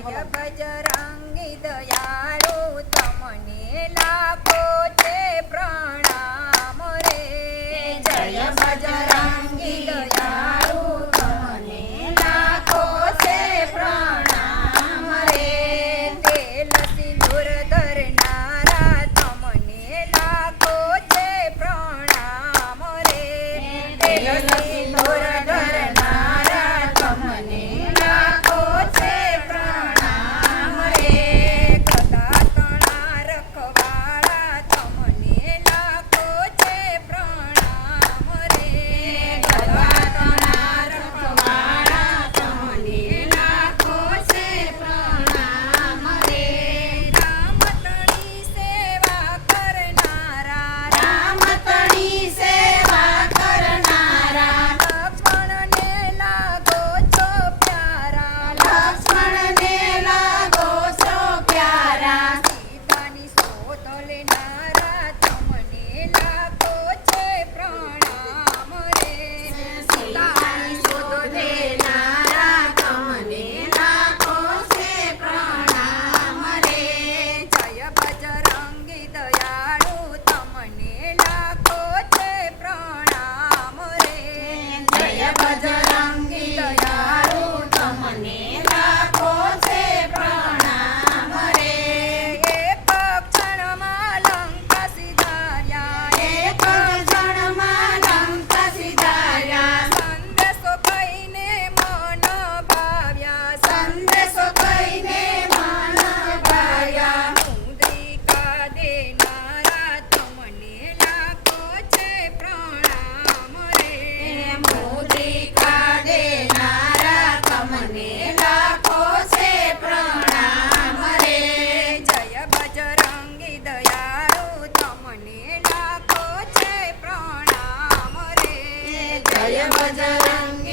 જય બજરંગી દયાળુ તમને લાખ Dad, Dad. 어자랑